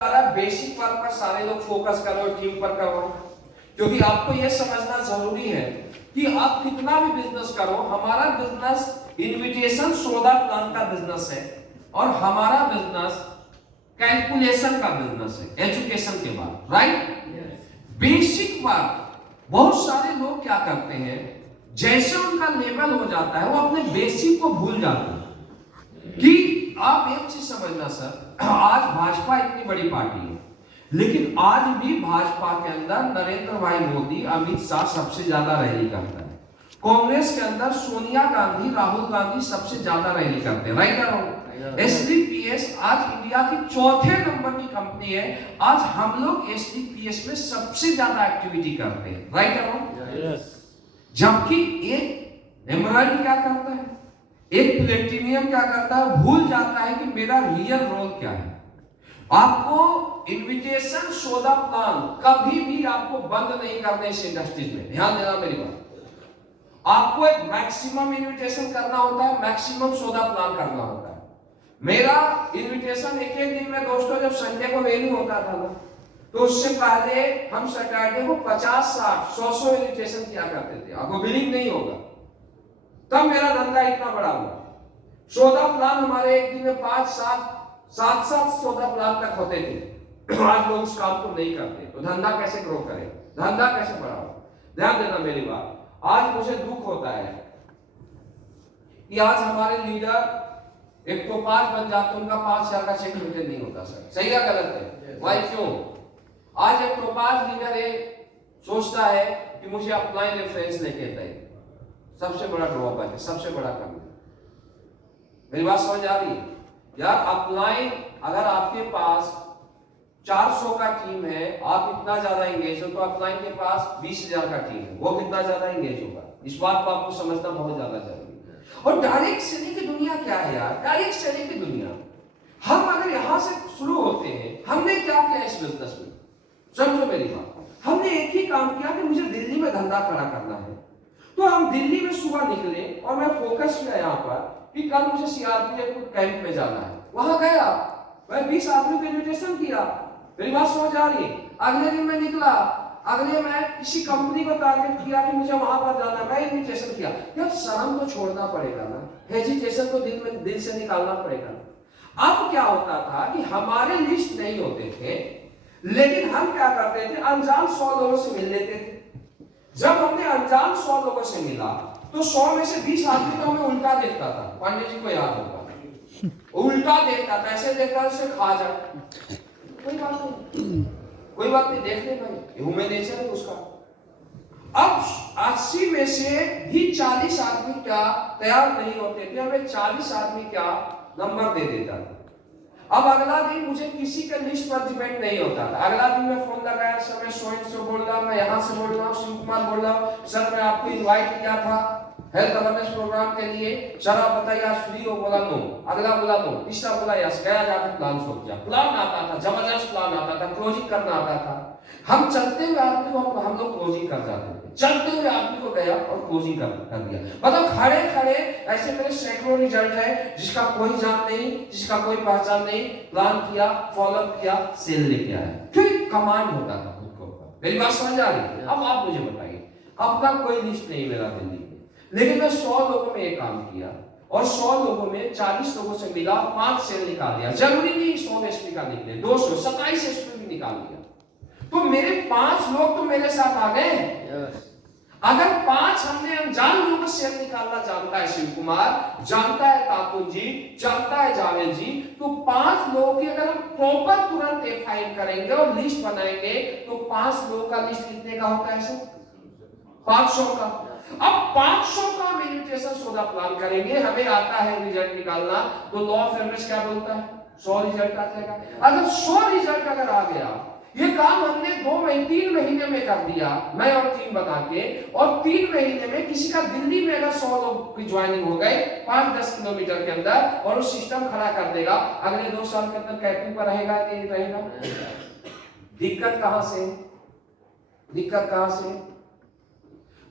Basic work पर सारे लोग फोकस करो, टीम पर करो, क्योंकि आपको यह समझना जरूरी है कि आप कितना भी बिजनेस करो, हमारा बिजनेस इनविटेशन सौदा प्लान का बिजनेस है और हमारा बिजनेस कैलकुलेशन का बिजनेस है एजुकेशन के बाद, राइट? बेसिक वर्क बहुत सारे लोग क्या करते हैं, जैसे उनका लेवल हो जाता है वो अपने बेसिक को भूल जाते हैं। कि आप एक चीज समझना सर, आज भाजपा इतनी बड़ी पार्टी है, लेकिन आज भी भाजपा के अंदर नरेंद्र भाई मोदी, अमित शाह सबसे ज्यादा रैली करता है। कांग्रेस के अंदर सोनिया गांधी, राहुल गांधी सबसे ज्यादा रैली करते हैं, राइट या रॉन्ग? एसडीपीएस आज इंडिया की चौथे नंबर की कंपनी है। आज हम लोग एसडीपीएस में सबसे ज्यादा एक्टिविटी करते हैं, राइट या रॉन्ग? जबकि एक एमराल्ड क्या करता है, एक प्लेटिनियम क्या करता है, भूल जाता है कि मेरा रियल रोल क्या है। आपको इनविटेशन सौदा प्लान कभी भी आपको बंद नहीं करना इस इंडस्ट्रीज में, ध्यान देना मेरी बात। आपको एक मैक्सिमम इनविटेशन करना होता है, मैक्सिमम सौदा प्लान करना होता है। मेरा इनविटेशन एक एक दिन में दोस्तों, जब संडे को वेन्यू होता था ना, तो उससे पहले हम सैटरडे को 50, 60, 100 इनविटेशन किया करते थे। आपको बिलीव नहीं होगा, तब मेरा धंधा इतना बड़ा हुआ। सौदा प्लान हमारे एक दिन में 5, 7 सौदा प्लान तक होते थे। आज लोग उस काम को नहीं करते, तो धंधा कैसे ग्रो करे, धंधा कैसे बढ़ा हो? ध्यान देना मेरी बात। आज मुझे दुख होता है कि आज हमारे लीडर एक तो 5 बन जाते, उनका 5,000 का चेक रिटर्न नहीं होता। सर सही या गलत है? भाई क्यों? आज एक प्रोपाज लीडर है, सोचता है कि मुझे अपलाइन रेफरेंस लेके चाहिए। सबसे बड़ा ड्रॉबैक है, सबसे बड़ा कमी। मेरी बात समझ आ रही है यार? अपलाइन, अगर आपके पास 400 का टीम है, आप इतना ज्यादा एंगेज हो, तो अपलाइन के पास 20,000 का टीम है, वो कितना ज्यादा एंगेज होगा? इस बात को आपको समझना बहुत ज्यादा जरूरी है। और डायरेक्ट सेलिंग की दुनिया क्या है यार? डायरेक्ट सेलिंग की दुनिया, हम अगर यहां से शुरू होते हैं, हमने क्या किया इस बिजनेस में? समझो मेरी बात, हमने एक ही काम किया कि मुझे दिल्ली में धंधा खड़ा करना है। तो हम दिल्ली में सुबह निकले और मैं फोकस किया यहाँ पर कि कल मुझे सीआरपीएफ कैंप में जाना है। वहां गया, मैं 20 आदमी को इन्विटेशन किया। मेरी बात समझ आ रही है? अगले दिन मैं निकला, अगले मैं किसी कंपनी को टारगेट किया कि मुझे वहां पर जाना, मैं इन्विटेशन किया। यार शर्म तो छोड़ना पड़ेगा ना, हेजिटेशन को दिल से निकालना पड़ेगा। अब क्या होता था कि हमारे लिस्ट नहीं होते थे, लेकिन हम क्या करते थे, अनजान 100 लोगों से मिल लेते थे। जब हमने अनजान 100 लोगों से मिला, तो 100 में से 20 आदमी तो हमें उल्टा देखता था। पांडे जी को याद होगा, उल्टा देखता था, ऐसे देखता था खा जाए। कोई बात नहीं, कोई बात नहीं, देख ले भाई, ह्यूमन नेचर है उसका। अब 80 में से भी 40 आदमी क्या तैयार नहीं होते थे, हमें 40 आदमी क्या नंबर दे देता था। अब अगला दिन मुझे किसी के लिस्ट पर डिपेंड नहीं होता था। अगला दिन मैं फोन लगाया, सर मैं सोइन से बोल रहा हूं, मैं यहां से बोल रहा हूं, शिव कुमार बोल रहा हूं, सर मैं आपको इनवाइट किया था हेल्थ अवेयरनेस प्रोग्राम के लिए, सर आप बताइए आज फ्री हो? बोला नो। अगला बोला नो, तीसरा बोला यस। गया जाकर प्लान सोच किया, प्लान आता था, जबरदस्त प्लान आता था, क्लोजिंग करना आता था। हम चलते हुए आदमी को हम लोग क्लोजिंग कर जाते थे, चलते हुए आदमी को गया और क्लोजिंग कर दिया। मतलब खड़े खड़े ऐसे मेरे सैकड़ों रिजल्ट है, जिसका कोई जान नहीं, जिसका कोई पहचान नहीं, प्लान किया, फॉलोअप किया, सेल लेके आया। फिर कमांड होता था खुद को ऊपर। मेरी बात समझ आ रही है? अब आप मुझे बताइए, अपना कोई लिस्ट नहीं मेरा दिल्ली में, लेकिन मैं 100 लोगों में ये काम किया और 100 लोगों में 40 लोगों से मिला, 5 सेल निकाल दिया। जरूरी नहीं 100 एसपी का निकले, 227 एसपी भी निकाल दिया। तो मेरे 5 लोग तो मेरे साथ आ गए। अगर 5 हमने अनजान लोगों से शेयर निकालना जानता है शिव कुमार, जानता है तापुन जी, जानता है जावेद जी, तो 5 लोगों की अगर हम प्रॉपर तुरंत एफआईआर करेंगे और लिस्ट बनाएंगे, तो 5 लोगों का लिस्ट कितने का होता है सर? 500 का। अब 500 का हम इन्विटेशन सौदा प्लान करेंगे, हमें आता है रिजल्ट निकालना, तो लॉ ऑफ एवरेज क्या बोलता है? 100 रिजल्ट आ जाएगा। अगर 100 रिजल्ट अगर आ गया, ये काम हमने 3 महीने में कर दिया, मैं और टीम बना के, और 3 महीने में किसी का दिल्ली में अगर 100 लोग की ज्वाइनिंग हो गए 5-10 किलोमीटर के अंदर, और वो सिस्टम खड़ा कर देगा, अगले 2 साल के अंदर कैपिंग पर रहेगा कि नहीं रहेगा? दिक्कत कहां से? दिक्कत कहां से?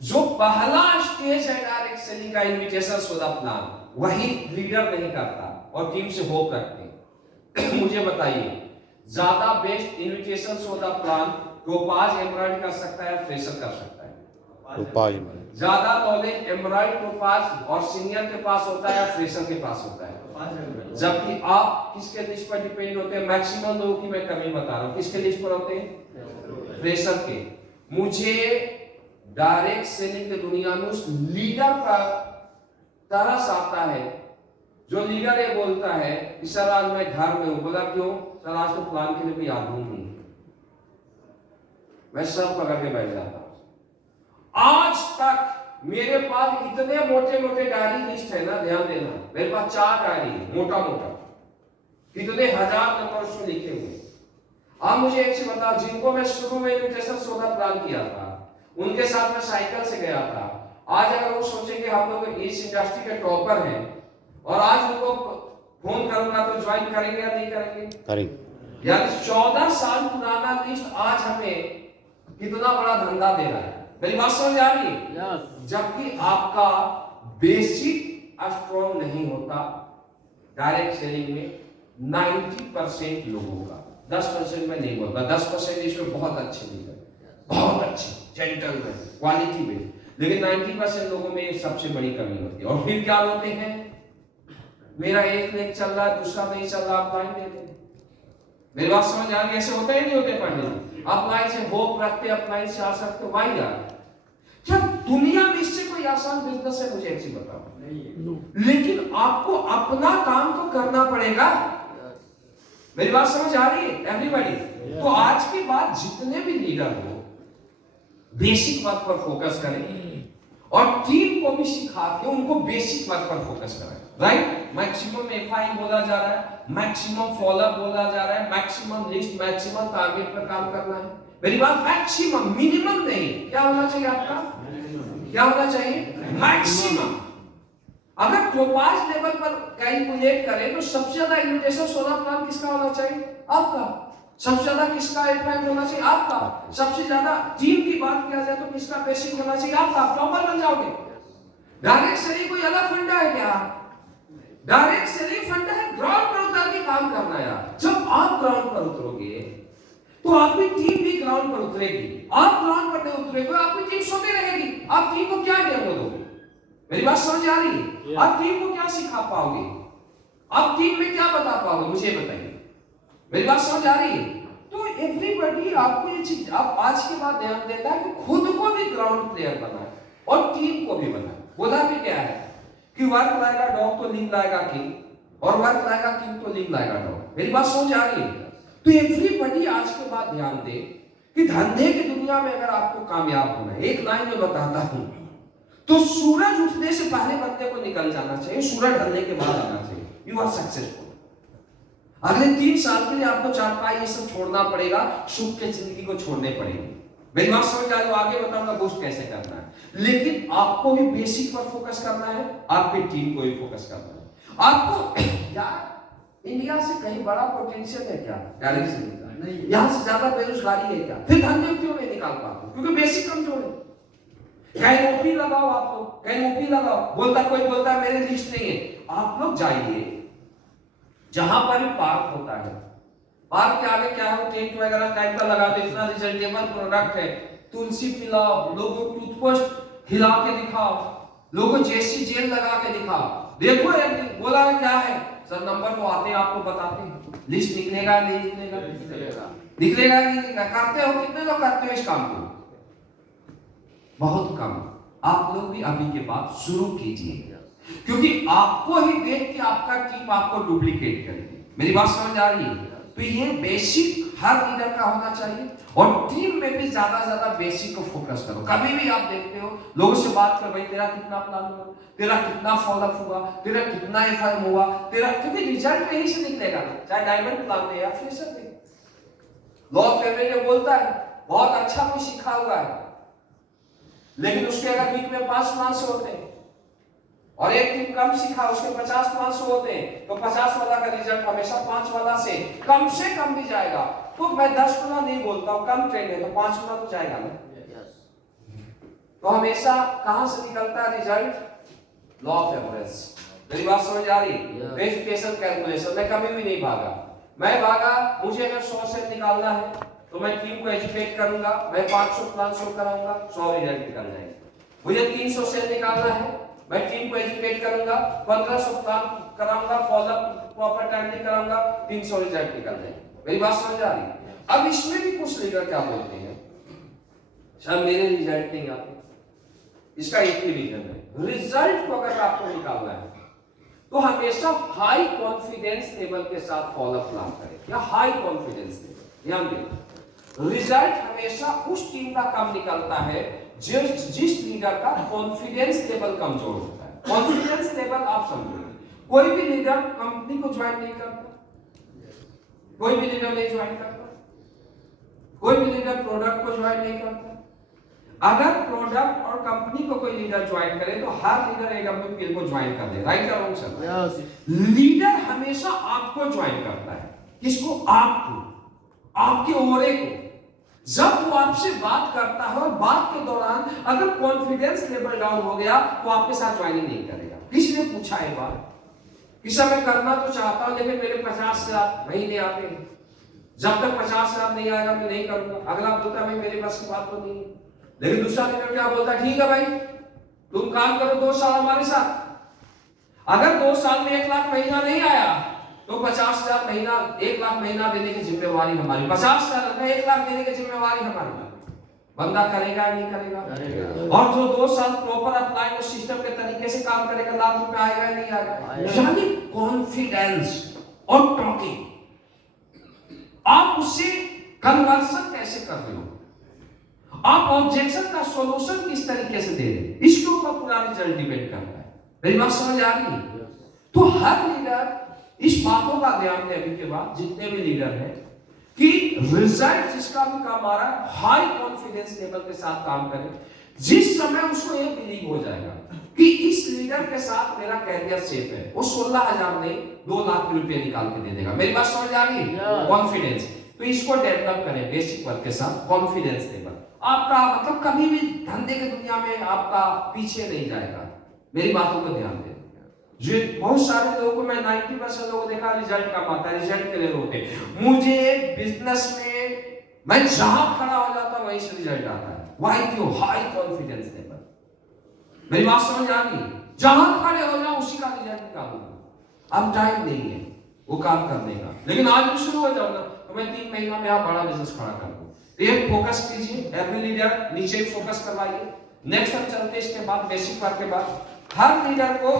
जो पहला स्टेज है डायरेक्ट सेलिंग का, इन्विटेशन सौदा प्लान, वही लीडर नहीं करता और टीम से होप रखते। मुझे बताइए, ज्यादा बेस्ट इन्विटेशन सोदा प्लान टोपाज एमराल्ड कर सकता है, फ्रेशर कर सकता है? टोपाज। ज्यादा नॉलेज एमराल्ड टोपाज और सीनियर के पास होता है या फ्रेशर के पास होता है? जबकि आप किसके लिस्ट पर डिपेंड होते हैं? मैक्सिमम लोगों की मैं कमी बता रहा हूं, किसके लिस्ट पर होते हैं? फ्रेशर के। मुझे डायरेक्ट सेलिंग की दुनिया में उस लीडर का तरस आता है जो लीडर ये बोलता है कि सर आज मैं घर में हूं। बोला क्यों? सर आज तो प्लान के लिए कोई आदमी नहीं। मैं सब पकड़ के बैठ जाता हूं। आज तक मेरे पास इतने मोटे मोटे डायरी लिस्ट है ना, ध्यान देना, मेरे पास 4 डायरी मोटा मोटा, कितने हजार नंबर उसमें लिखे हुए। आप मुझे एक चीज बताओ, जिनको मैं शुरू में इन्विटेशन सोदा प्लान किया था उनके साथ मैं साइकिल से गया था, आज अगर वो सोचेंगे हम लोग इस इंडस्ट्री के टॉपर हैं और आज उनको फोन करूंगा तो ज्वाइन करेंगे या नहीं करेंगे? करेंगे। यानी 14 साल पुराना लिस्ट आज हमें कितना बड़ा धंधा दे रहा है। मेरी बात समझ आ रही है? जबकि आपका बेसिक स्ट्रॉन्ग नहीं होता डायरेक्ट सेलिंग में 90% लोगों का। 10% में नहीं बोलता, 10% इसमें बहुत अच्छे लीडर, बहुत अच्छे जेंटलमैन, क्वालिटी में, लेकिन 90% लोगों में सबसे बड़ी कमी होती है। और फिर क्या होते हैं? मेरा एक लेग चल रहा है, दूसरा नहीं चल रहा, आप लाइन देते हैं। मेरी बात समझ आ रही है? ऐसे होते ही नहीं होते पढ़ने। आप लाइन से होप रखते, आप लाइन से आ सकते हो, भाई यार क्या दुनिया में इससे कोई आसान बिजनेस है? मुझे एक चीज बताओ। लेकिन आपको अपना काम तो करना पड़ेगा। मेरी बात समझ आ रही है एवरीबॉडी? तो आज के बाद जितने भी लीडर हो बेसिक वर्क पर फोकस करें और टीम को भी सिखा के उनको बेसिक वर्क पर फोकस करें। राइट? मैक्सिमम एफआई बोला जा रहा है, मैक्सिमम फॉलोअप बोला जा रहा है, मैक्सिमम लिस्ट, मैक्सिमम टारगेट पर काम करना है। मेरी बात मैक्सिमम, मिनिमम नहीं। क्या होना चाहिए आपका? क्या होना चाहिए? मैक्सिमम। अगर टोपाज लेवल पर कैलकुलेट करें तो सबसे ज्यादा इन्विटेशन सोदा प्लान किसका होना चाहिए? आपका। सबसे ज्यादा किसका एफआई होना चाहिए? आपका। सबसे ज्यादा टीम की बात किया जाए तो किसका बेसिक होना चाहिए? आपका। टॉपर बन जाओगे। डायरेक्ट सेलिंग कोई अलग फंडा है क्या? डायरेक्ट सेलिंग फंडा है ग्राउंड पर उतर के काम करना यार। जब आप ग्राउंड पर उतरोगे तो आपकी टीम भी ग्राउंड पर उतरेगी। आप ग्राउंड पर नहीं उतरेगे, आपकी टीम सोती रहेगी। आप टीम को क्या डेमो दोगे? मेरी बात समझ आ रही है? आप टीम को क्या सिखा पाओगे? आप टीम में क्या बता पाओगे? मुझे बताइए। मेरी बात समझ आ रही है? तो एवरीबॉडी आपको ये चीज आप आज के बाद ध्यान देता है कि खुद को भी ग्राउंड प्लेयर बनाए और टीम को भी बनाए। बोला भी क्या है कि वर्क लाएगा डॉग तो लीग लाएगा किंग, और वर्क लाएगा किंग तो लीग लाएगा डॉग। मेरी बात समझ आ रही है? तो एवरीबॉडी आज के बाद ध्यान दे कि धंधे की दुनिया में अगर आपको कामयाब होना है, एक लाइन में बताता हूं, तो सूरज उठने से पहले बंदे को निकल जाना चाहिए, सूरज ढलने के बाद आना चाहिए। You are successful. अगले 3 साल के लिए आपको चारपाई ये सब छोड़ना पड़ेगा, सुख के जिंदगी को छोड़ने पड़ेगी। मेरी बात समझ आ रही है? आगे बताऊंगा बूस्ट कैसे करना है, लेकिन आपको भी बेसिक पर फोकस करना है, आपकी टीम को भी फोकस करना है। आपको यार इंडिया से कहीं बड़ा पोटेंशियल है क्या डायरेक्ट सेलिंग का? नहीं। यहां से ज्यादा बेरोजगारी है क्या? फिर धंधे क्यों नहीं निकाल पाते? क्योंकि बेसिक कमजोर है। कैनोपी लगाओ, आप लोग कैनोपी लगाओ। बोलता कोई बोलता है मेरे लिस्ट नहीं है। आप लोग जाइए जहां पर पार्क होता है, पार्क के आगे क्या है, टेंट वगैरह टाइप का लगा दे, इतना रिजल्टेबल प्रोडक्ट है, तुलसी पिलाओ, लोगों टूथपेस्ट हिला के दिखाओ, लोगों जेसी जेल लगा के दिखाओ। देखो एक बोला है क्या है सर, नंबर वो आते हैं आपको बताते हैं, लिस्ट निकलेगा नहीं निकलेगा? निकलेगा नहीं निकलेगा? करते हो कितने लोग करते हो इस काम को? बहुत कम। आप लोग भी अभी के बाद शुरू कीजिए, क्योंकि आपको ही देख के आपका टीम आपको डुप्लीकेट करेगी। मेरी बात समझ आ रही है? तो ये बेसिक हर लीडर का होना चाहिए और टीम में भी ज्यादा बेसिक को फोकस करो। कभी भी आप देखते हो लोगों से बात कर, भाई तेरा कितना प्लान हुआ, तेरा कितना फॉलोअप हुआ, तेरा कितना एफआई हुआ, तेरा, क्योंकि रिजल्ट यहीं से निकलेगा, चाहे डायमंड प्लान दे या fresher they. Law of average बोलता है बहुत अच्छा कोई सीखा हुआ है, लेकिन उसके अगर वीक में 5 मार्क्स होते हैं और एक टीम कम सीखा उसके 50 मार्क्स होते हैं, तो 50 वाला का रिजल्ट हमेशा 5 वाला से कम भी जाएगा। तो मैं 10 गुना नहीं बोलता हूं, कम ट्रेंड है तो 5 गुना तो जाएगा ना। तो हमेशा कहां से निकलता है रिजल्ट? Law of average. मेरी बात समझ आ रही है? एजुकेशन कैलकुलेशन में कभी भी नहीं भागा। मैं भागा, मुझे अगर 100 सेल निकालना है तो मैं टीम को एजुकेट करूंगा, मैं 500 प्लान शो कराऊंगा, 100 रिजल्ट निकल जाएंगे। मुझे 300 सेल निकालना है, मैं टीम को एजुकेट करूंगा, 1500 प्लान कराऊंगा, फॉलोअप प्रॉपर टाइमली कराऊंगा, 300 रिजल्ट निकल जाएंगे। मेरी बात समझ आ रही है? अब इसमें भी कुछ लीडर क्या बोलते हैं, सर मेरे रिजल्ट नहीं आते। इसका एक ही रीजन है, रिजल्ट को अगर आपको निकालना है तो हमेशा हाई कॉन्फिडेंस लेवल के साथ फॉलोअप प्लान करें, या हाई कॉन्फिडेंस लेवल। ध्यान दें, रिजल्ट हमेशा उस टीम का कम निकलता है जिस लीडर का कॉन्फिडेंस लेवल कमजोर होता है। कॉन्फिडेंस लेवल आप समझो, कोई भी लीडर कंपनी को ज्वाइन नहीं करता, कोई भी लीडर नहीं ज्वाइन करता, कोई भी लीडर प्रोडक्ट को ज्वाइन नहीं करता। अगर प्रोडक्ट और कंपनी को कोई लीडर ज्वाइन करे तो हर लीडर एडब्ल्यूपीएल को ज्वाइन कर दे, राइट या रॉन्ग सर? लीडर हमेशा आपको ज्वाइन करता है। किसको? आपको, आपके ओरे को। जब वो आपसे बात करता है और बात के दौरान अगर कॉन्फिडेंस लेवल डाउन हो गया तो आपके साथ ज्वाइनिंग नहीं करेगा। किसी ने पूछा एक बार कि सर मैं करना तो चाहता हूं लेकिन मेरे 50,000 महीने आते हैं, जब तक 50,000 नहीं आएगा मैं नहीं करूंगा। अगला बोलता भाई मेरे पास की बात तो नहीं है। लेकिन दूसरा लीडर क्या बोलता, ठीक है भाई तुम काम करो 2 साल हमारे साथ, अगर 2 साल में 1 लाख महीना नहीं आया तो 50,000 महीना, 1 लाख महीना देने की जिम्मेवारी हमारी, 50,000 में 1 लाख देने की जिम्मेवारी हमारी। बंदा करेगा नहीं करेगा? और जो 2 साल प्रॉपर अप्लाई उस सिस्टम के तरीके से काम करेगा, लाख रुपए आएगा या नहीं आएगा? यानी कॉन्फिडेंस और टॉकिंग, आप उससे कन्वर्सन कैसे कर रहे हो, आप ऑब्जेक्शन का सॉल्यूशन किस तरीके से दे रहे हैं, इसके ऊपर पूरा रिजल्ट डिपेंड करता है। मेरी बात समझ आ रही है? तो हर लीडर इस बातों का ध्यान दे अभी के बाद, जितने भी लीडर हैं, कि रिजल्ट जिसका भी काम आ रहा है हाई कॉन्फिडेंस लेवल के साथ काम करें। जिस समय उसको ये बिलीव हो जाएगा कि इस लीडर के साथ मेरा कैरियर सेफ है, वो 16,000 नहीं 2 लाख रुपए निकाल के दे देगा। मेरी बात समझ आ रही है? कॉन्फिडेंस, तो इसको डेवलप करें बेसिक वर्क के साथ, कॉन्फिडेंस लेवल आपका मतलब कभी भी धंधे की दुनिया में आपका पीछे नहीं जाएगा। मेरी बातों को ध्यान दें। जो बहुत सारे लोगों को, मैं 90% लोगों को देखा रिजल्ट कम आता है, रिजल्ट क्लियर होते हैं। मुझे बिजनेस में मैं जहां खड़ा हो जाता वहीं से रिजल्ट आता है। व्हाई? क्यों? High confidence level. मेरी बात समझ आ गई? जहां खड़े हो जाओ उसी का रिजल्ट निकालूंगा। अब टाइम नहीं है वो काम करने का, लेकिन आज भी शुरू हो जाओ ना तो मैं 3 महीना में आप बड़ा बिजनेस खड़ा कर दूं। ये फोकस कीजिए, एवरी लीडर नीचे फोकस करवाइए। नेक्स्ट हम चलते इसके बाद बेसिक वर्क के बाद हर लीडर को